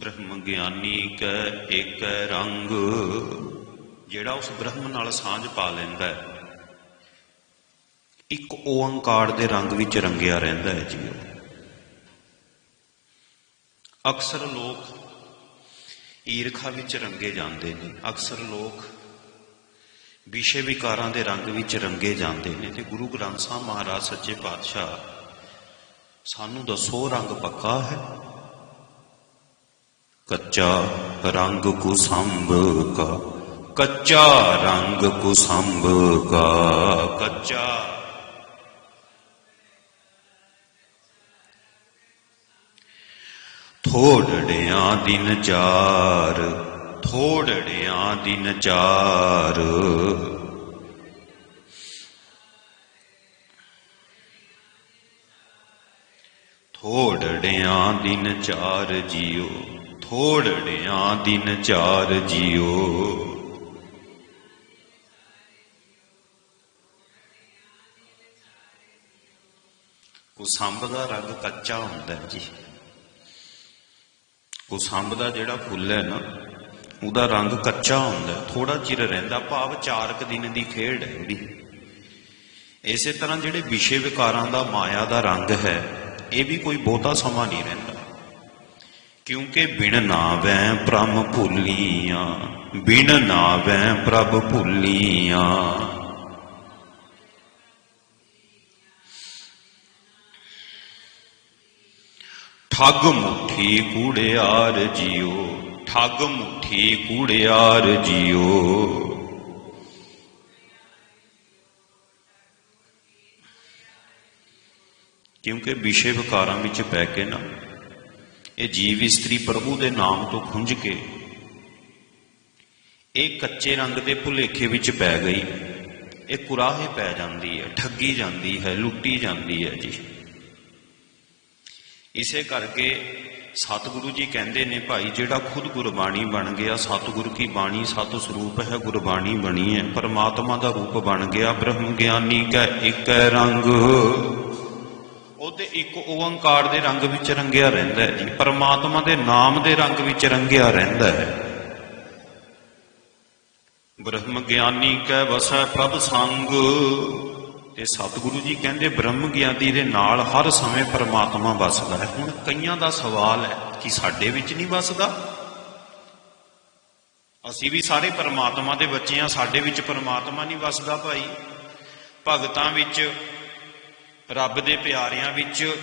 ਬ੍ਰਹਮ ਗਿਆਨੀ ਕੈ ਏਕ ਰੰਗ। ਜਿਹੜਾ ਉਸ ਬ੍ਰਹਮ ਨਾਲ ਸਾਂਝ ਪਾ ਲੈਂਦਾ ਹੈ, ਇੱਕ ਓੰਕਾਰ ਦੇ ਰੰਗ ਵਿੱਚ ਰੰਗਿਆ ਰਹਿੰਦਾ ਹੈ ਜੀ ਅਕਸਰ ਲੋਕ ਈਰਖਾ ਵਿੱਚ ਰੰਗੇ ਜਾਂਦੇ ਨੇ। ਅਕਸਰ ਲੋਕ ਵਿਸ਼ੇ ਵਿਕਾਰਾਂ ਦੇ ਰੰਗ ਵਿੱਚ ਰੰਗੇ ਜਾਂਦੇ ਨੇ ਤੇ ਗੁਰੂ ਗ੍ਰੰਥ ਸਾਹਿਬ ਮਹਾਰਾਜ ਸੱਚੇ ਪਾਤਸ਼ਾਹ, ਸਾਨੂੰ ਦੱਸੋ ਰੰਗ ਪੱਕਾ ਹੈ? ਕੱਚਾ ਰੰਗ ਕੁਸੰਭ ਕਾ, ਕੱਚਾ ਰੰਗ ਕੁਸੰਭ ਕਾ, ਕੱਚਾ। ਥੋੜੜਿਆਂ ਦਿਨ ਚਾਰ ਥੋੜੜਿਆਂ ਦਿਨ ਚਾਰ ਥੋੜੜਿਆਂ ਦਿਨ ਚਾਰ ਜੀਓ। ਥੋੜੜਿਆਂ ਦਿਨ ਚਾਰ ਜੀਓ। ਕੁਸੰਭ ਦਾ ਰੰਗ ਕੱਚਾ ਹੁੰਦਾ ਹੈ ਜੀ। ਕੁਸੰਭ ਦਾ ਜਿਹੜਾ ਫੁੱਲ ਹੈ ਨਾ, ਉਹਦਾ ਰੰਗ ਕੱਚਾ ਹੁੰਦਾ ਥੋੜਾ ਚਿਰ ਰਹਿੰਦਾ, ਭਾਵ ਚਾਰਕ ਦਿਨ ਦੀ ਖੇਡ ਹੈ ਉਹਦੀ। ਇਸੇ ਤਰ੍ਹਾਂ ਜਿਹੜੇ ਵਿਸ਼ੇ ਵਿਕਾਰਾਂ ਦਾ ਮਾਇਆ ਦਾ ਰੰਗ ਹੈ, ਇਹ ਵੀ ਕੋਈ ਬਹੁਤਾ ਸਮਾਂ ਨਹੀਂ ਰਹਿੰਦਾ। ਕਿਉਂਕਿ ਬਿਨ ਨਾਵੈ ਬ੍ਰਹਮ ਭੁੱਲੀਆਂ, ਬਿਨ ਨਾਵੈ ਪ੍ਰਭ ਭੁੱਲੀਆਂ। ਠੱਗ ਮੁੱਠੀ ਕੂੜਿਆਰ ਜਿਉ ਠੱਗ ਮੁੱਠੀ ਕੂੜਿਆਰ ਜਿਉ ਕਿਉਂਕਿ ਵਿਸ਼ੇ ਵਿਕਾਰਾਂ ਵਿੱਚ ਪੈ ਕੇ ਨਾ ਇਹ ਜੀਵ ਇਸਤਰੀ ਪ੍ਰਭੂ ਦੇ ਨਾਮ ਤੋਂ ਖੁੰਝ ਕੇ ਇਹ ਕੱਚੇ ਰੰਗ ਦੇ ਭੁਲੇਖੇ ਵਿੱਚ ਪੈ ਗਈ। ਇਹ ਕੁਰਾਹੇ ਪੈ ਜਾਂਦੀ ਹੈ, ਠੱਗੀ ਜਾਂਦੀ ਹੈ, ਲੁੱਟੀ ਜਾਂਦੀ ਹੈ ਜੀ। ਇਸੇ ਕਰਕੇ ਸਤਿਗੁਰੂ ਜੀ ਕਹਿੰਦੇ ਨੇ, ਭਾਈ, ਜਿਹੜਾ ਖੁਦ ਗੁਰਬਾਣੀ ਬਣ ਗਿਆ, ਸਤਿਗੁਰ ਕੀ ਬਾਣੀ, ਸਤ ਸਰੂਪ ਹੈ, ਗੁਰਬਾਣੀ ਬਣੀ ਹੈ। ਪਰਮਾਤਮਾ ਦਾ ਰੂਪ ਬਣ ਗਿਆ, ਬ੍ਰਹਮ ਗਿਆਨੀ ਕੈ, ਇੱਕ ਰੰਗ। ਉਹਦੇ ਇੱਕ ਓੰਕਾਰ ਦੇ ਰੰਗ ਵਿੱਚ ਰੰਗਿਆ ਰਹਿੰਦਾ ਹੈ ਜੀ। ਪਰਮਾਤਮਾ ਦੇ ਨਾਮ ਦੇ ਰੰਗ ਵਿੱਚ ਰੰਗਿਆ ਰਹਿੰਦਾ ਹੈ। ਬ੍ਰਹਮ ਗਿਆਨੀ ਕੈ ਵਸੈ ਪ੍ਰਭ ਸੰਗ। ਤੇ ਸਤਿਗੁਰੂ ਜੀ ਕਹਿੰਦੇ, ਬ੍ਰਹਮ ਗਿਆਨੀ ਦੇ ਨਾਲ ਹਰ ਸਮੇਂ ਪਰਮਾਤਮਾ ਵਸਦਾ ਹੈ। ਹੁਣ ਕਈਆਂ ਦਾ ਸਵਾਲ ਹੈ ਕਿ ਸਾਡੇ ਵਿੱਚ ਨਹੀਂ ਵਸਦਾ? ਅਸੀਂ ਵੀ ਸਾਰੇ ਪਰਮਾਤਮਾ ਦੇ ਬੱਚੇ ਆ ਸਾਡੇ ਵਿੱਚ ਪਰਮਾਤਮਾ ਨਹੀਂ ਵਸਦਾ ਭਾਈ। ਭਗਤਾਂ ਵਿੱਚ ਰੱਬ ਦੇ ਪਿਆਰਿਆਂ ਵਿੱਚ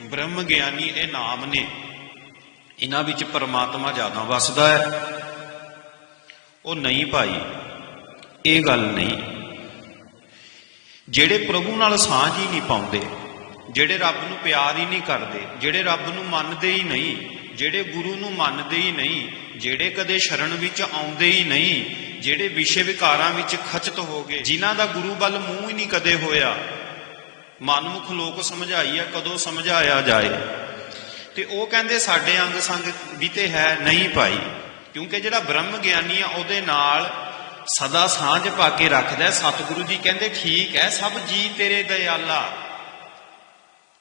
ਬ੍ਰਹਮ ਗਿਆਨੀ ਇਹ ਨਾਮ ਨੇ। ਇਹਨਾਂ ਵਿੱਚ ਪਰਮਾਤਮਾ ਜ਼ਿਆਦਾ ਵਸਦਾ ਹੈ। ਉਹ ਨਹੀਂ ਭਾਈ, ਇਹ ਗੱਲ ਨਹੀਂ। ਜਿਹੜੇ ਪ੍ਰਭੂ ਨਾਲ ਸਾਂਝ ਹੀ ਨਹੀਂ ਪਾਉਂਦੇ, ਜਿਹੜੇ ਰੱਬ ਨੂੰ ਪਿਆਰ ਹੀ ਨਹੀਂ ਕਰਦੇ, ਜਿਹੜੇ ਰੱਬ ਨੂੰ ਮੰਨਦੇ ਹੀ ਨਹੀਂ, ਜਿਹੜੇ ਗੁਰੂ ਨੂੰ ਮੰਨਦੇ ਹੀ ਨਹੀਂ, ਜਿਹੜੇ ਕਦੇ ਸ਼ਰਨ ਵਿੱਚ ਆਉਂਦੇ ਹੀ ਨਹੀਂ, ਜਿਹੜੇ ਵਿਸ਼ੇ ਵਿਕਾਰਾਂ ਵਿੱਚ ਖਚਤ ਹੋ ਗਏ, ਜਿਨ੍ਹਾਂ ਦਾ ਗੁਰੂ ਵੱਲ ਮੂੰਹ ਹੀ ਨਹੀਂ ਕਦੇ ਹੋਇਆ ਮਨਮੁਖ ਲੋਕ ਸਮਝਾਈਆ ਕਦੋਂ ਸਮਝਾਇਆ ਜਾਏ। ਤੇ ਉਹ ਕਹਿੰਦੇ, ਸਾਡੇ ਅੰਗ ਸੰਗ ਵੀ ਤੇ ਹੈ ਨਹੀਂ ਭਾਈ। ਕਿਉਂਕਿ ਜਿਹੜਾ ਬ੍ਰਹਮ ਗਿਆਨੀ ਆ, ਉਹਦੇ ਨਾਲ ਸਦਾ ਸਾਂਝ ਪਾ ਕੇ ਰੱਖਦਾ ਸਤਿਗੁਰੂ ਜੀ ਕਹਿੰਦੇ, ਠੀਕ ਹੈ, ਸਭ ਜੀ ਤੇਰੇ ਦਇਆਲਾ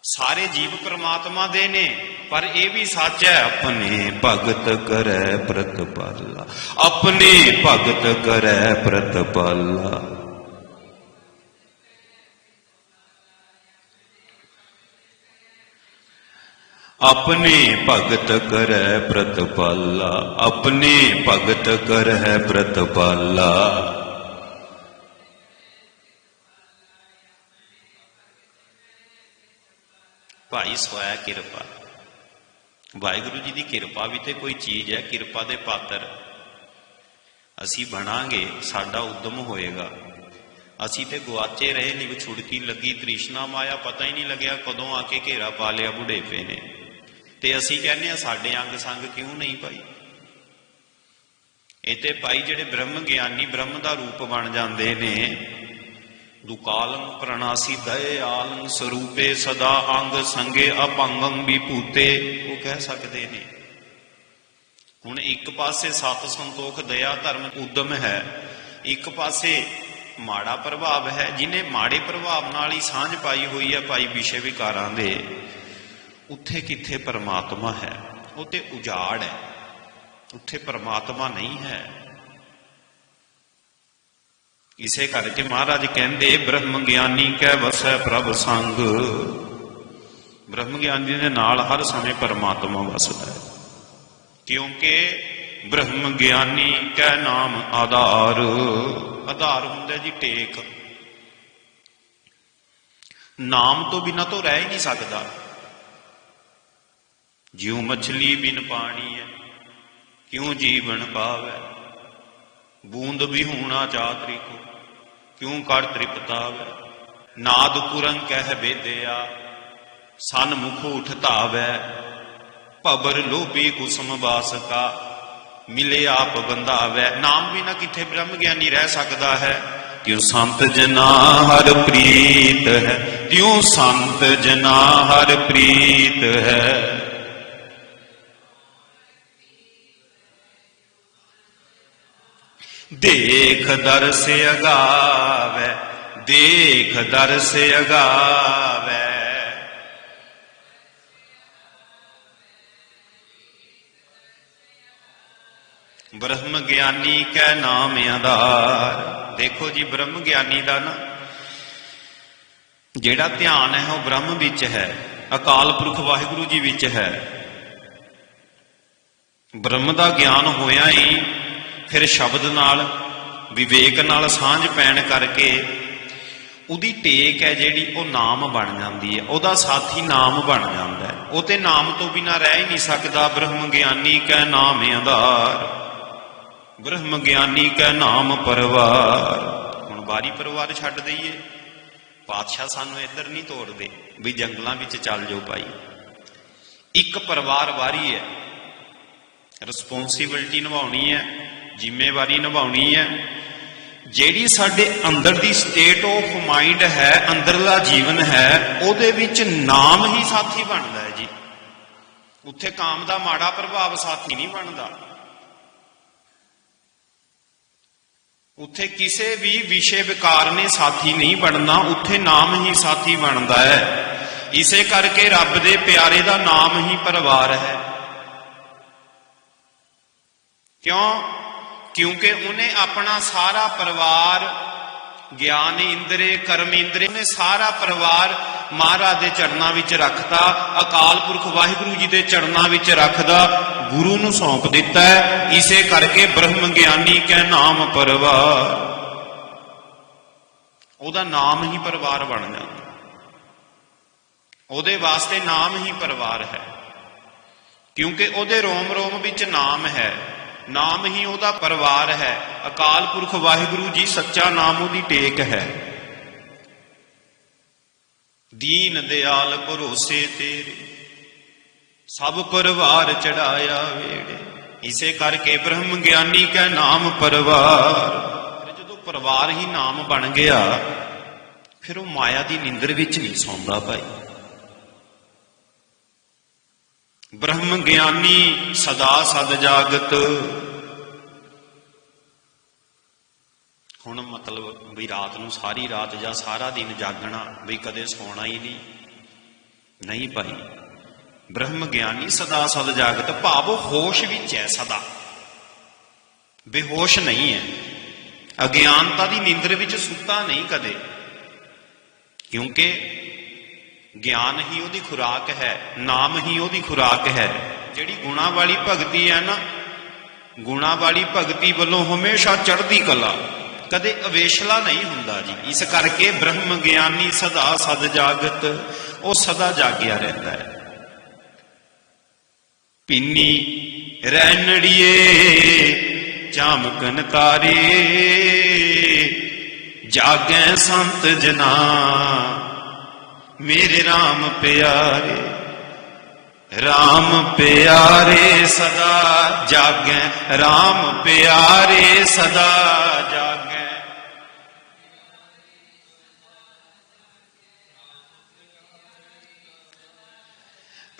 ਸਾਰੇ ਜੀਵ ਪ੍ਰਮਾਤਮਾ ਦੇ ਨੇ, ਪਰ ਇਹ ਵੀ ਸੱਚ ਹੈ, ਆਪਣੇ ਭਗਤ ਕਰੈ ਪ੍ਰਤਪਾਲਾ। ਆਪਣੇ ਭਗਤ ਕਰੈ ਪ੍ਰਤਪਾਲਾ। ਆਪਣੇ ਭਗਤ ਕਰੈ ਪ੍ਰਤਪਾਲਾ, ਆਪਣੇ ਭਗਤ ਕਰੈ ਪ੍ਰਤਪਾਲਾ। ਭਾਈ ਸੋਇਆ ਕਿਰਪਾ। ਵਾਹਿਗੁਰੂ ਜੀ ਦੀ ਕਿਰਪਾ ਵੀ ਤੇ ਕੋਈ ਚੀਜ਼ ਹੈ, ਕਿਰਪਾ ਦੇ ਪਾਤਰ। ਅਸੀਂ ਬਣਾਂਗੇ, ਸਾਡਾ ਉਦਮ ਹੋਏਗਾ। ਅਸੀਂ ਤੇ ਗੁਆਚੇ ਰਹੇ ਨਹੀਂ ਵਿਛੁੜਕੀ ਲੱਗੀ, ਤ੍ਰਿਸ਼ਨਾ ਮਾਇਆ ਪਤਾ ਹੀ ਨਹੀਂ ਲੱਗਿਆ ਕਦੋਂ ਆ ਕੇ ਘੇਰਾ ਪਾ ਲਿਆ ਬੁਢੇਪੇ ਨੇ। ਤੇ ਅਸੀਂ ਕਹਿੰਦੇ ਆ ਸਾਡੇ ਅੰਗ ਸੰਗ ਕਿਉਂ ਨਹੀਂ ਭਾਈ? ਇਹ ਤੇ ਭਾਈ ਜਿਹੜੇ ਬ੍ਰਹਮ ਗਿਆਨੀ ਬ੍ਰਹਮ ਦਾ ਰੂਪ ਬਣ ਜਾਂਦੇ ਨੇ, ਦੁਕਾਲੰ ਪ੍ਰਣਾਸੀ ਦਇਆਲੰ ਸਰੂਪੇ ਸਦਾ ਅੰਗ ਸੰਗੇ ਅਪੰਗੰ ਵਿਭੂਤੇ ਉਹ ਕਹਿ ਸਕਦੇ ਨੇ। ਹੁਣ ਇੱਕ ਪਾਸੇ ਸਤ ਸੰਤੋਖ ਦਇਆ ਧਰਮ ਉਦਮ ਹੈ, ਇੱਕ ਪਾਸੇ ਮਾੜਾ ਪ੍ਰਭਾਵ ਹੈ, ਜਿਨੇ ਮਾੜੇ ਪ੍ਰਭਾਵ ਨਾਲ ਹੀ ਸਾਂਝ ਪਾਈ ਹੋਈ ਹੈ ਭਾਈ ਵਿਸ਼ੇ ਵਿਕਾਰਾਂ ਦੇ। ਉੱਥੇ ਕਿੱਥੇ ਪਰਮਾਤਮਾ ਹੈ, ਉਹ ਤੇ ਉਜਾੜ ਹੈ। ਉੱਥੇ ਪਰਮਾਤਮਾ ਨਹੀਂ ਹੈ। ਇਸੇ ਕਰਕੇ ਮਹਾਰਾਜ ਕਹਿੰਦੇ, ਬ੍ਰਹਮ ਗਿਆਨੀ ਕਹਿ ਵਸੈ ਪ੍ਰਭ ਸੰਗ। ਬ੍ਰਹਮ ਗਿਆਨੀ ਦੇ ਨਾਲ ਹਰ ਸਮੇਂ ਪਰਮਾਤਮਾ ਵਸਦਾ ਹੈ। ਕਿਉਂਕਿ ਬ੍ਰਹਮ ਗਿਆਨੀ ਕੈ ਨਾਮ ਆਧਾਰ। ਆਧਾਰ ਹੁੰਦਾ ਜੀ ਟੇਕ। ਨਾਮ ਤੋਂ ਬਿਨਾ ਤੋਂ ਰਹਿ ਹੀ ਨਹੀਂ ਸਕਦਾ। ਜਿਉ ਮਛਲੀ ਬਿਨ ਪਾਣੀ ਹੈ, ਕਿਉਂ ਜੀਵਨ ਪਾਵੈ? ਬੂੰਦ ਵੀ ਹੋਣਾ ਚਾਤਰੀ ਕੋ, ਕਿਉਂ ਕਰ ਤ੍ਰਿਪਤਾਵੈ? ਨਾਦ ਕੁਰੰ ਕਹਿ ਬੇਦਿਆ, ਸਨ ਮੁਖ ਉਠ ਧਾਵੈ। ਭਬਰ ਲੋਭੀ ਕੁਸਮ ਬਾਸਕਾ, ਮਿਲੇ ਆਪ ਬੰਧਾਵੈ। ਨਾਮ ਬਿਨਾ ਕਿੱਥੇ ਬ੍ਰਹਮ ਗਿਆਨੀ ਰਹਿ ਸਕਦਾ ਹੈ। ਕਿਉ ਸੰਤ ਜਨਾ ਹਰ ਪ੍ਰੀਤ ਹੈ ਕਿਉ ਸੰਤ ਜਨਾ ਹਰ ਪ੍ਰੀਤ ਹੈ। ਦੇਖ ਦਰਸ ਅਗਾਵੈ, ਦੇਖ ਦਰਸ ਅਗਾਵੈ। ਬ੍ਰਹਮ ਗਿਆਨੀ ਕੈ ਨਾਮ ਆਧਾਰ। ਦੇਖੋ ਜੀ, ਬ੍ਰਹਮ ਗਿਆਨੀ ਦਾ ਨਾ, ਜਿਹੜਾ ਧਿਆਨ ਹੈ, ਉਹ ਬ੍ਰਹਮ ਵਿੱਚ ਹੈ, ਅਕਾਲ ਪੁਰਖ ਵਾਹਿਗੁਰੂ ਜੀ ਵਿੱਚ ਹੈ। ਬ੍ਰਹਮ ਦਾ ਗਿਆਨ ਹੋਇਆ ਹੀ ਫਿਰ ਸ਼ਬਦ ਨਾਲ, ਵਿਵੇਕ ਨਾਲ ਸਾਂਝ ਪੈਣ ਕਰਕੇ ਉਹਦੀ ਟੇਕ ਹੈ ਜਿਹੜੀ ਉਹ ਨਾਮ ਬਣ ਜਾਂਦੀ ਹੈ। ਉਹਦਾ ਸਾਥੀ ਨਾਮ ਬਣ ਜਾਂਦਾ ਹੈ। ਉਹ ਤੇ ਨਾਮ ਤੋਂ ਬਿਨਾ ਰਹਿ ਹੀ ਨਹੀਂ ਸਕਦਾ। ਬ੍ਰਹਮ ਗਿਆਨੀ ਕੈ ਨਾਮ ਆਧਾਰ ਬ੍ਰਹਮ ਗਿਆਨੀ ਕੈ ਨਾਮ ਪਰਵਾਰ। ਹੁਣ ਬਾਰੀ ਪਰਿਵਾਰ ਛੱਡ ਦਈਏ। ਪਾਤਸ਼ਾਹ ਸਾਨੂੰ ਇੱਧਰ ਨਹੀਂ ਤੋੜਦੇ ਵੀ ਜੰਗਲਾਂ ਵਿੱਚ ਚੱਲ ਜਾਓ ਭਾਈ। ਇੱਕ ਪਰਿਵਾਰ ਵਾਰੀ ਹੈ। ਰਿਸਪੌਂਸਿਬਿਲਟੀ ਨਿਭਾਉਣੀ ਹੈ। ਜ਼ਿੰਮੇਵਾਰੀ ਨਿਭਾਉਣੀ ਹੈ। ਜਿਹੜੀ ਸਾਡੇ ਅੰਦਰ ਦੀ ਸਟੇਟ ਆਫ ਮਾਈਂਡ ਹੈ, ਅੰਦਰਲਾ ਜੀਵਨ ਹੈ, ਉਹਦੇ ਵਿੱਚ ਨਾਮ ਹੀ ਸਾਥੀ ਬਣਦਾ ਹੈ ਜੀ। ਉੱਥੇ ਕਾਮ ਦਾ ਮਾੜਾ ਪ੍ਰਭਾਵ ਸਾਥੀ ਨਹੀਂ ਬਣਦਾ। ਉੱਥੇ ਕਿਸੇ ਵੀ ਵਿਸ਼ੇ ਵਿਕਾਰ ਨੇ ਸਾਥੀ ਨਹੀਂ ਬਣਨਾ, ਉੱਥੇ ਨਾਮ ਹੀ ਸਾਥੀ ਬਣਦਾ ਹੈ। ਇਸੇ ਕਰਕੇ ਰੱਬ ਦੇ ਪਿਆਰੇ ਦਾ ਨਾਮ ਹੀ ਪਰਿਵਾਰ ਹੈ। ਕਿਉਂ? ਕਿਉਂਕਿ ਉਹਨੇ ਆਪਣਾ ਸਾਰਾ ਪਰਿਵਾਰ, ਗਿਆਨ, ਇੰਦਰੇ, ਕਰਮ, ਇੰਦਰੇ ਨੇ ਸਾਰਾ ਪਰਿਵਾਰ ਮਹਾਰਾਜ ਦੇ ਚਰਨਾਂ ਵਿੱਚ ਰੱਖਤਾ, ਅਕਾਲ ਪੁਰਖ ਵਾਹਿਗੁਰੂ ਜੀ ਦੇ ਚਰਨਾਂ ਵਿੱਚ ਰੱਖਦਾ, ਗੁਰੂ ਨੂੰ ਸੌਂਪ ਦਿੱਤਾ ਹੈ। ਇਸੇ ਕਰਕੇ ਬ੍ਰਹਮ ਗਿਆਨੀ ਕੈ ਨਾਮ ਪਰਿਵਾਰ। ਉਹਦਾ ਨਾਮ ਹੀ ਪਰਿਵਾਰ ਬਣ ਜਾਂਦਾ। ਉਹਦੇ ਵਾਸਤੇ ਨਾਮ ਹੀ ਪਰਿਵਾਰ ਹੈ। ਕਿਉਂਕਿ ਉਹਦੇ ਰੋਮ ਰੋਮ ਵਿੱਚ ਨਾਮ ਹੈ। ਨਾਮ ਹੀ ਉਹਦਾ ਪਰਿਵਾਰ ਹੈ। ਅਕਾਲ ਪੁਰਖ ਵਾਹਿਗੁਰੂ ਜੀ ਸੱਚਾ ਨਾਮ ਉਹਦੀ ਟੇਕ ਹੈ। ਦੀਨ ਦਿਆਲ ਭਰੋਸੇ ਤੇਰੇ, ਸਭ ਪਰਿਵਾਰ ਚੜਾਇਆ ਵੇੜੇ। ਇਸੇ ਕਰਕੇ ਬ੍ਰਹਮ ਗਿਆਨੀ ਕੈ ਨਾਮ ਪਰਿਵਾਰ। ਫਿਰ ਜਦੋਂ ਪਰਿਵਾਰ ਹੀ ਨਾਮ ਬਣ ਗਿਆ, ਫਿਰ ਉਹ ਮਾਇਆ ਦੀ ਨਿੰਦਰ ਵਿੱਚ ਨਹੀਂ ਸੌਂਦਾ ਭਾਈ। ਬ੍ਰਹਮ ਗਿਆਨੀ ਸਦਾ ਸਦ ਜਾਗਤ। ਹੁਣ ਮਤਲਬ ਵੀ ਰਾਤ ਨੂੰ ਸਾਰੀ ਰਾਤ ਜਾਂ ਸਾਰਾ ਦਿਨ ਜਾਗਣਾ ਵੀ ਕਦੇ ਸੌਣਾ ਹੀ ਨਹੀਂ। ਨਹੀਂ ਭਾਈ, ਬ੍ਰਹਮ ਗਿਆਨੀ ਸਦਾ ਸਦ ਜਾਗਤ, ਭਾਵ ਹੋਸ਼ ਵਿੱਚ ਹੈ ਸਦਾ। ਬੇਹੋਸ਼ ਨਹੀਂ ਹੈ। ਅਗਿਆਨਤਾ ਦੀ ਨਿੰਦਰ ਵਿੱਚ ਸੁੱਤਾ ਨਹੀਂ ਕਦੇ। ਕਿਉਂਕਿ ਗਿਆਨ ਹੀ ਉਹਦੀ ਖੁਰਾਕ ਹੈ, ਨਾਮ ਹੀ ਉਹਦੀ ਖੁਰਾਕ ਹੈ। ਜਿਹੜੀ ਗੁਣਾ ਵਾਲੀ ਭਗਤੀ ਹੈ ਨਾ ਗੁਣਾ ਵਾਲੀ ਭਗਤੀ ਵੱਲੋਂ ਹਮੇਸ਼ਾ ਚੜ੍ਹਦੀ ਕਲਾ। ਕਦੇ ਅਵੇਸ਼ਲਾ ਨਹੀਂ ਹੁੰਦਾ ਜੀ। ਇਸ ਕਰਕੇ ਬ੍ਰਹਮ ਗਿਆਨੀ ਸਦਾ ਸਦ ਜਾਗਤ, ਉਹ ਸਦਾ ਜਾਗਿਆ ਰਹਿੰਦਾ ਹੈ। ਪਿੰਨੀ ਰਹਿਣੜੀਏ ਚਾਮਕਨ ਤਾਰੇ, ਜਾਗੈ ਸੰਤ ਜਨਾ। ਮੇਰੇ RAM ਪਿਆਰੇ RAM ਪਿਆਰੇ ਸਦਾ ਜਾਗੈ RAM ਪਿਆਰੇ ਸਦਾ ਜਾਗੈ।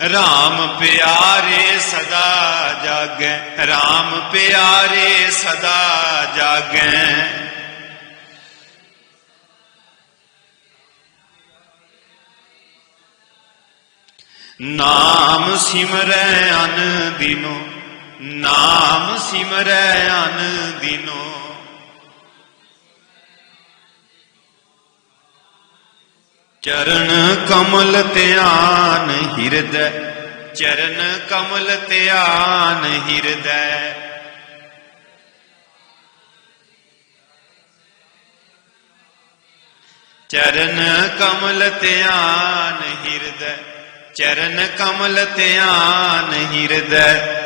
RAM ਪਿਆਰੇ ਸਦਾ ਜਾਗੈ RAM ਪਿਆਰੇ ਸਦਾ ਜਾਗੈ। ਨਾਮ ਸਿਮਰੈ ਅਨ ਦਿਨੋ, ਨਾਮ ਸਿਮਰੈ ਅਨ ਦਿਨੋ। ਚਰਨ ਕਮਲ ਧਿਆਨ ਹਿਰਦੈ, ਚਰਨ ਕਮਲ ਧਿਆਨ ਹਿਰਦੈ। ਚਰਨ ਕਮਲ ਧਿਆਨ ਹਿਰਦੈ ਚਰਨ ਕਮਲ ਧਿਆਨ ਹਿਰਦੈ।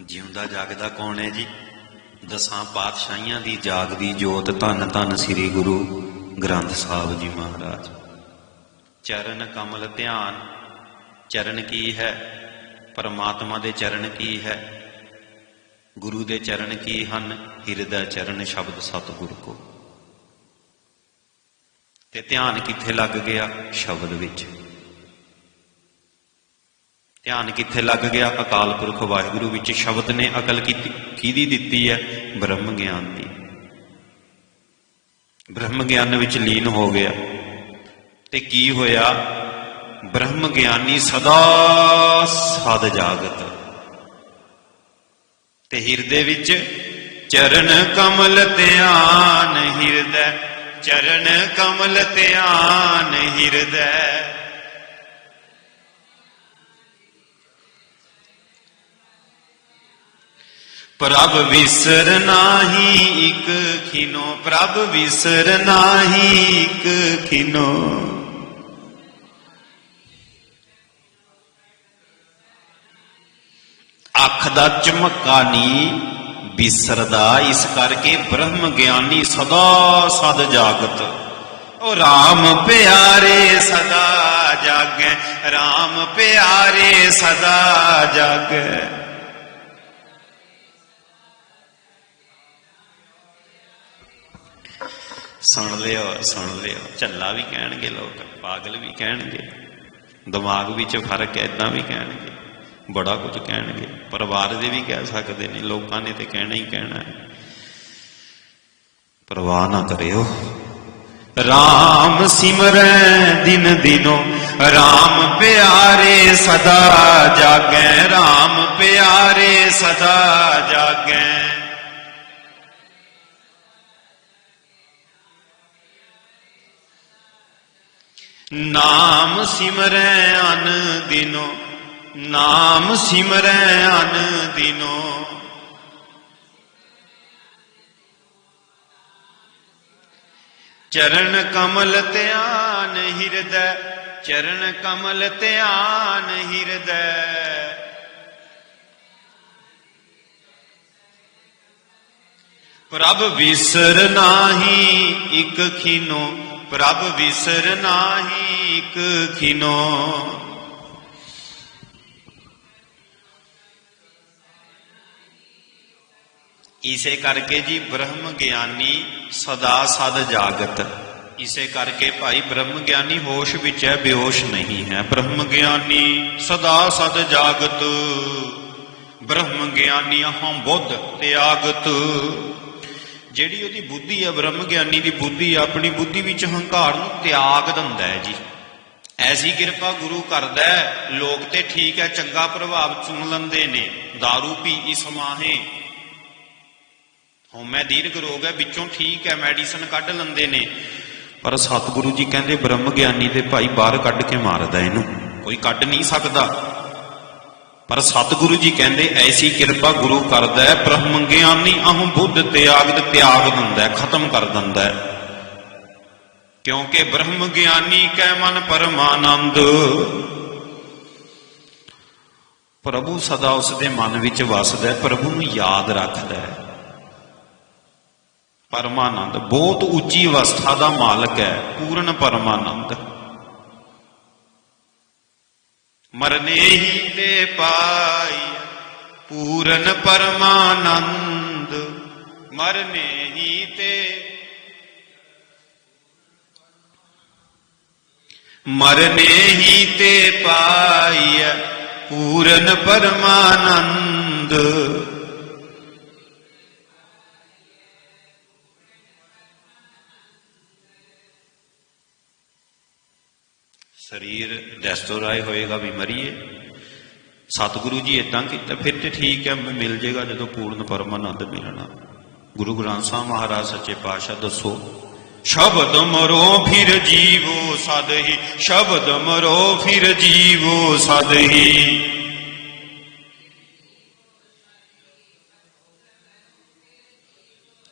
ਜਿਉਂਦਾ ਜਾਗਦਾ ਕੌਣ ਹੈ ਜੀ? ਦਸਾਂ ਪਾਤਸ਼ਾਹੀਆਂ ਦੀ ਜਾਗਦੀ ਜੋਤ ਧੰਨ ਧੰਨ ਸ੍ਰੀ ਗੁਰੂ ਗ੍ਰੰਥ ਸਾਹਿਬ ਜੀ ਮਹਾਰਾਜ। ਚਰਨ ਕਮਲ ਧਿਆਨ, ਚਰਨ ਕੀ ਹੈ? ਪਰਮਾਤਮਾ ਦੇ ਚਰਨ ਕੀ ਹੈ? ਗੁਰੂ ਦੇ ਚਰਨ ਕੀ ਹਨ? ਹਿਰਦਾ ਚਰਨ ਸ਼ਬਦ ਸਤਿਗੁਰ ਕੋ। ਤੇ ਧਿਆਨ ਕਿੱਥੇ ਲੱਗ ਗਿਆ? ਸ਼ਬਦ ਵਿੱਚ। ਧਿਆਨ ਕਿੱਥੇ ਲੱਗ ਗਿਆ? ਅਕਾਲ ਪੁਰਖ ਵਾਹਿਗੁਰੂ ਵਿੱਚ ਸ਼ਬਦ ਨੇ ਅਕਲ ਕੀਤੀ। ਕਿਹਦੀ ਦਿੱਤੀ ਹੈ? ਬ੍ਰਹਮ ਗਿਆਨ ਦੀ। ਬ੍ਰਹਮ ਗਿਆਨ ਵਿੱਚ ਲੀਨ ਹੋ ਗਿਆ। ਤੇ ਕੀ ਹੋਇਆ? ਬ੍ਰਹਮ ਗਿਆਨੀ ਸਦਾ ਸਦ ਜਾਗਤ। ਤੇ ਹਿਰਦੇ ਵਿੱਚ ਚਰਨ ਕਮਲ ਧਿਆਨ ਹਿਰਦੈ, ਚਰਨ ਕਮਲ ਧਿਆਨ ਹਿਰਦੈ। ਪ੍ਰਭ ਵਿਸਰ ਨਾਹੀ ਇਕ ਖਿਨੋ, ਪ੍ਰਭ ਵਿਸਰ ਨਾਹੀ ਇਕ ਖਿਨੋ। ਦਾ ਚਮਕਾ ਨੀ ਬਿਸਰਦਾ, ਇਸ ਕਰਕੇ ਬ੍ਰਹਮ ਗਿਆਨੀ ਸਦਾ ਸਦ ਜਾਗਤ। ਉਹ RAM ਪਿਆਰੇ ਸਦਾ ਜਾਗੈ RAM ਪਿਆਰੇ ਸਦਾ ਜਾਗੈ। ਸੁਣ ਲਿਓ ਸੁਣ ਲਿਓ, ਝੱਲਾ ਵੀ ਕਹਿਣਗੇ ਲੋਕ, ਪਾਗਲ ਵੀ ਕਹਿਣਗੇ, ਦਿਮਾਗ ਵਿੱਚ ਫ਼ਰਕ ਹੈ ਵੀ ਕਹਿਣਗੇ। ਬੜਾ ਕੁਝ ਕਹਿਣਗੇ। ਪਰਿਵਾਰ ਦੇ ਵੀ ਕਹਿ ਸਕਦੇ ਨੇ, ਲੋਕਾਂ ਨੇ ਤੇ ਕਹਿਣਾ ਹੀ ਕਹਿਣਾ ਹੈ। ਪਰਵਾਹ ਨਾ ਕਰਿਓ। RAM ਸਿਮਰੈ ਦਿਨ ਦਿਨੋ RAM ਪਿਆਰੇ ਸਦਾ ਜਾਗੈ RAM ਪਿਆਰੇ ਸਦਾ ਜਾਗੈ। ਨਾਮ ਸਿਮਰੈ ਅਨ ਦਿਨੋ ਨਾਮ ਸਿਮਰੈ ਅਨ ਦਿਨੋ। ਚਰਨ ਕਮਲ ਧਿਆਨ ਹਿਰਦੈ, ਚਰਨ ਕਮਲ ਧਿਆਨ ਹਿਰਦੈ। ਪ੍ਰਭ ਵਿਸਰ ਨਾਹੀ ਇਕ ਖਿਨੋ, ਪ੍ਰਭ ਵਿਸਰ ਨਾਹੀ ਇਕ ਖਿਨੋ। ਇਸੇ ਕਰਕੇ ਜੀ ਬ੍ਰਹਮ ਗਿਆਨੀ ਸਦਾ ਸਦ ਜਾਗਤ। ਇਸੇ ਕਰਕੇ ਭਾਈ ਬ੍ਰਹਮ ਗਿਆਨੀ ਹੋਸ਼ ਵਿੱਚ ਹੈ ਬੇਹੋਸ਼ ਨਹੀਂ ਹੈ। ਬ੍ਰਹਮ ਗਿਆਨੀ ਸਦਾ ਸਦ ਜਾਗਤ। ਬ੍ਰਹਮ ਗਿਆਨੀ ਅਹੰ ਬੁੱਧ ਤਿਆਗਤ। ਜਿਹੜੀ ਉਹਦੀ ਬੁੱਧੀ ਹੈ ਬ੍ਰਹਮ ਗਿਆਨੀ ਦੀ ਬੁੱਧੀ ਆਪਣੀ ਬੁੱਧੀ ਵਿੱਚ ਹੰਕਾਰ ਨੂੰ ਤਿਆਗ ਦਿੰਦਾ ਹੈ ਜੀ। ਐਸੀ ਕਿਰਪਾ ਗੁਰੂ ਕਰਦਾ ਹੈ, ਲੋਕ ਤੇ ਠੀਕ ਹੈ ਚੰਗਾ ਪ੍ਰਭਾਵ ਚੁਣ ਲੈਂਦੇ ਨੇ। दारू ਪੀ ਇਸ ਮਾਹੇ। ਹਉਮੈ ਦੀਰਘ ਰੋਗ ਹੈ, ਵਿੱਚੋਂ ਠੀਕ ਹੈ ਮੈਡੀਸਨ ਕੱਢ ਲੈਂਦੇ ਨੇ। ਪਰ ਸਤਿਗੁਰੂ ਜੀ ਕਹਿੰਦੇ, ਬ੍ਰਹਮ ਗਿਆਨੀ ਦੇ ਭਾਈ ਬਾਹਰ ਕੱਢ ਕੇ ਮਾਰਦਾ ਇਹਨੂੰ। ਕੋਈ ਕੱਢ ਨਹੀਂ ਸਕਦਾ। ਪਰ ਸਤਿਗੁਰੂ ਜੀ ਕਹਿੰਦੇ, ਐਸੀ ਕਿਰਪਾ ਗੁਰੂ ਕਰਦਾ ਹੈ, ਬ੍ਰਹਮ ਗਿਆਨੀ ਅਹੰ ਬੁੱਧ ਤਿਆਗਦ ਤਿਆਗ ਦਿੰਦਾ ਖਤਮ ਕਰ ਦਿੰਦਾ ਹੈ। ਕਿਉਂਕਿ ਬ੍ਰਹਮ ਗਿਆਨੀ ਕੈ ਮਨ ਪਰਮਾਨੰਦ। ਪ੍ਰਭੂ ਸਦਾ ਉਸ ਦੇ ਮਨ ਵਿੱਚ ਵਸਦਾ ਹੈ, ਪ੍ਰਭੂ ਨੂੰ ਯਾਦ ਰੱਖਦਾ ਹੈ। ਪਰਮਾਨੰਦ, ਬਹੁਤ ਉੱਚੀ ਅਵਸਥਾ ਦਾ ਮਾਲਕ ਹੈ, ਪੂਰਨ ਪਰਮਾਨੰਦ। ਮਰਨੇ ਹੀ ਤੇ ਪਾਈ ਪੂਰਨ ਪਰਮਾਨੰਦ। ਮਰਨੇ ਹੀ ਤੇ ਮਰਨੇ ਹੀ ਤੇ ਪਾਈ ਪੂਰਨ ਪਰਮਾਨੰਦ। ਸਰੀਰ ਦਸਤੁਰਾਏ ਹੋਏਗਾ ਵੀ ਮਰੀਏ। ਸਤਿਗੁਰੂ ਜੀ ਇਦਾਂ ਕੀਤਾ, ਫਿਰ ਤੇ ਠੀਕ ਹੈ ਮਿਲ ਜੇਗਾ ਜਦੋਂ ਪੂਰਨ ਪਰਮਾਨੰਦ ਮਿਲਣਾ। ਗੁਰੂ ਗ੍ਰੰਥ ਸਾਹਿਬ ਮਹਾਰਾਜ ਸੱਚੇ ਪਾਤਸ਼ਾਹ, ਦੱਸੋ, ਸ਼ਬਦ ਮਰੋ ਫਿਰ ਜੀਵੋ ਸਦ ਹੀ ਸ਼ਬਦ ਮਰੋ ਫਿਰ ਜੀਵੋ ਸਦ ਹੀ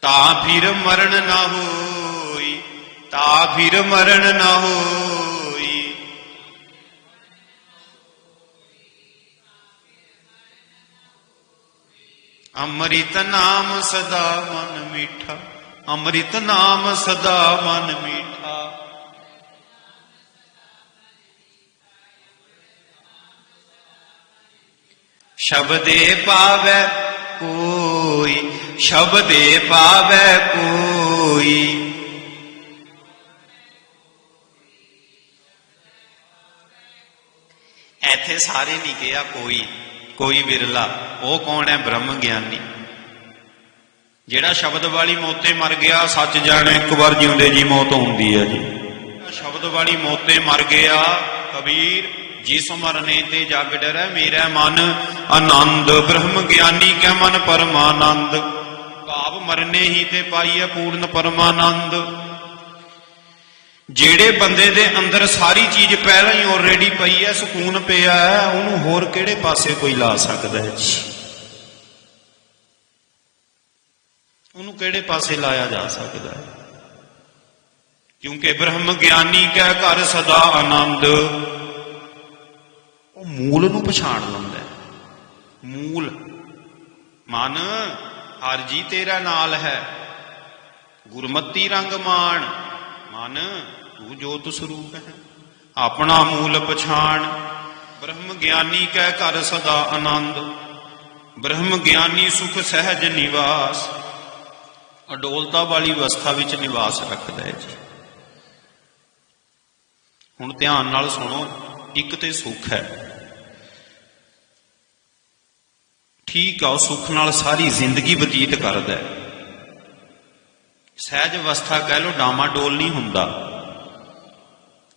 ਤਾ ਫਿਰ ਮਰਨ ਨਾ ਹੋਈ, ਤਾ ਫਿਰ ਮਰਨ ਨਾ ਹੋਈ। ਅੰਮ੍ਰਿਤ ਨਾਮ ਸਦਾ ਮਨ ਮੀਠਾ। ਅੰਮ੍ਰਿਤ ਨਾਮ ਸਦਾ ਮਨ ਮੀਠਾ। ਸ਼ਬਦੇ ਪਾਵੈ ਕੋਈ, ਸ਼ਬਦੇ ਪਾਵੈ ਕੋਈ। ਇੱਥੇ ਸਾਰੇ ਨਹੀਂ ਕਿਹਾ ਕੋਈ। ਕੋਈ ਵਿਰਲਾ, ਉਹ ਕੌਣ ਹੈ ਬ੍ਰਹਮ ਗਿਆਨੀ? ਜਿਹੜਾ ਸ਼ਬਦ ਵਾਲੀ ਮੌਤੇ ਮਰ ਗਿਆ, ਸੱਚ ਜਾਣੇ, ਇੱਕ ਵਾਰ ਜਿਉਂਦੇ ਜੀ ਮੌਤ ਹੁੰਦੀ ਹੈ ਜੀ। ਸ਼ਬਦ ਵਾਲੀ ਮੌਤੇ ਮਰ ਗਿਆ, ਕਬੀਰ, ਜਿਸ ਮਰਨੇ ਤੇ ਜਗ ਡਰੈ, ਮੇਰਾ ਮਨ ਆਨੰਦ। ਬ੍ਰਹਮ ਗਿਆਨੀ ਕੈ ਮਨ ਪਰਮਾਨੰਦ। ਭਾਵ ਮਰਨੇ ਹੀ ਤੇ ਪਾਈਐ ਪੂਰਨ ਪਰਮਾਨੰਦ। ਜਿਹੜੇ ਬੰਦੇ ਦੇ ਅੰਦਰ ਸਾਰੀ ਚੀਜ਼ ਪਹਿਲਾਂ ਹੀ ਆਲਰੇਡੀ ਪਈ ਹੈ, ਸਕੂਨ ਪਿਆ ਹੈ, ਉਹਨੂੰ ਹੋਰ ਕਿਹੜੇ ਪਾਸੇ ਕੋਈ ਲਾ ਸਕਦਾ ਹੈ? ਜੀ ਉਹਨੂੰ ਕਿਹੜੇ ਪਾਸੇ ਲਾਇਆ ਜਾ ਸਕਦਾ ਹੈ? ਕਿਉਂਕਿ ਬ੍ਰਹਮ ਗਿਆਨੀ ਕੈ ਘਰ ਸਦਾ ਆਨੰਦ। ਉਹ ਮੂਲ ਨੂੰ ਪਛਾਣ ਲੈਂਦਾ ਹੈ। ਮੂਲ। ਮਨ ਹਰ ਜੀ ਤੇਰਾ ਨਾਲ ਹੈ। ਗੁਰਮਤੀ ਰੰਗ ਮਾਣ। ਮਨ ਤੂੰ ਜੋਤ ਸਰੂਪ ਹੈ, ਆਪਣਾ ਮੂਲ ਪਛਾਣ। ਬ੍ਰਹਮ ਗਿਆਨੀ ਕਹਿ ਘਰ ਸਦਾ ਆਨੰਦ, ਬ੍ਰਹਮ ਗਿਆਨੀ ਸੁਖ ਸਹਿਜ ਨਿਵਾਸ। ਅਡੋਲਤਾ ਵਾਲੀ ਅਵਸਥਾ ਵਿੱਚ ਨਿਵਾਸ ਰੱਖਦਾ ਹੈ ਜੀ। ਹੁਣ ਧਿਆਨ ਨਾਲ ਸੁਣੋ, ਇੱਕ ਤੇ ਸੁਖ ਹੈ। ਠੀਕ ਆ, ਉਹ ਸੁਖ ਨਾਲ ਸਾਰੀ ਜ਼ਿੰਦਗੀ ਬਤੀਤ ਕਰਦਾ ਹੈ। ਸਹਿਜ ਅਵਸਥਾ ਕਹਿ ਲੋ ਡਾਮਾ ਡੋਲ ਨਹੀਂ ਹੁੰਦਾ।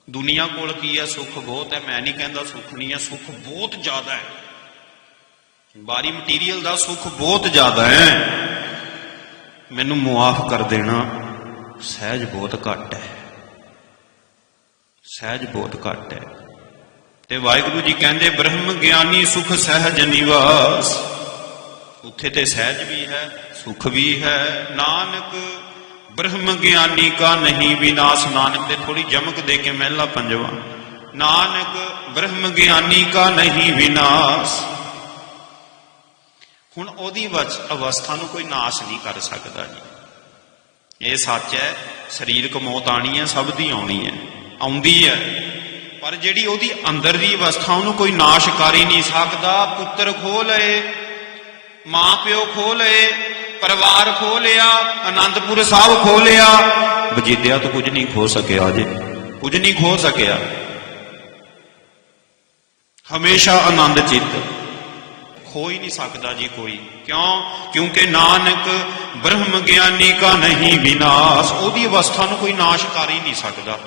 ਦੁਨੀਆ ਕੋਲ ਕੀ ਹੈ? ਸੁੱਖ ਬਹੁਤ ਹੈ। ਮੈਂ ਨਹੀਂ ਕਹਿੰਦਾ ਸੁੱਖ ਨਹੀਂ ਹੈ। ਸੁੱਖ ਬਹੁਤ ਜ਼ਿਆਦਾ ਹੈ। ਬਾਰੀ ਮਟੀਰੀਅਲ ਦਾ ਸੁੱਖ ਬਹੁਤ ਜ਼ਿਆਦਾ ਹੈ। ਮੈਨੂੰ ਮੁਆਫ ਕਰ ਦੇਣਾ ਸਹਿਜ ਬਹੁਤ ਘੱਟ ਹੈ। ਸਹਿਜ ਬਹੁਤ ਘੱਟ ਹੈ। ਤੇ ਵਾਹਿਗੁਰੂ ਜੀ ਕਹਿੰਦੇ, ਬ੍ਰਹਮ ਗਿਆਨੀ ਸੁਖ ਸਹਿਜ ਨਿਵਾਸ। ਉੱਥੇ ਤੇ ਸਹਿਜ ਵੀ ਹੈ, ਸੁਖ ਵੀ ਹੈ। ਨਾਨਕ ਬ੍ਰਹਮ ਗਿਆਨੀ ਕਾ ਨਹੀਂ ਵਿਨਾਸ਼ ਨਾਨਕ ਤੇ ਥੋੜੀ ਜਮਕ ਦੇ ਕੇ ਮਹਿਲਾ ਪੰਜਵਾ। ਨਾਨਕ ਬ੍ਰਹਮ ਗਿਆਨੀ ਕਾ ਨਹੀਂ ਵਿਨਾਸ਼। ਹੁਣ ਉਹਦੀ ਅਵਸਥਾ ਨੂੰ ਕੋਈ ਨਾਸ਼ ਨਹੀਂ ਕਰ ਸਕਦਾ ਜੀ। ਇਹ ਸੱਚ ਹੈ ਸਰੀਰਕ ਮੌਤ ਆਣੀ ਹੈ, ਸਭ ਦੀ ਆਉਣੀ ਹੈ। ਆਉਂਦੀ ਹੈ, ਪਰ ਜਿਹੜੀ ਉਹਦੀ ਅੰਦਰ ਦੀ ਅਵਸਥਾ, ਉਹਨੂੰ ਕੋਈ ਨਾਸ਼ ਕਰ ਹੀ ਨਹੀਂ ਸਕਦਾ। ਪੁੱਤਰ ਖੋ ਲਏ ਮਾਂ ਪਿਓ ਖੋ ਲਏ ਪਰਿਵਾਰ ਖੋ ਲਿਆ ਆਨੰਦਪੁਰ ਸਾਹਿਬ ਖੋ ਲਿਆ ਵਜੀਦਿਆ ਤੋਂ ਕੁਝ ਨਹੀਂ ਖੋ ਸਕਿਆ ਜੇ ਕੁਝ ਨਹੀਂ ਖੋ ਸਕਿਆ। ਹਮੇਸ਼ਾ ਆਨੰਦ ਚਿੱਤ। ਖੋ ਹੀ ਨਹੀਂ ਸਕਦਾ ਜੀ ਕੋਈ। ਕਿਉਂ? ਕਿਉਂਕਿ ਨਾਨਕ ਬ੍ਰਹਮ ਗਿਆਨੀ ਕਾ ਨਹੀਂ ਵਿਨਾਸ਼। ਉਹਦੀ ਅਵਸਥਾ ਨੂੰ ਕੋਈ ਨਾਸ਼ ਕਰ ਹੀ ਨਹੀਂ ਸਕਦਾ।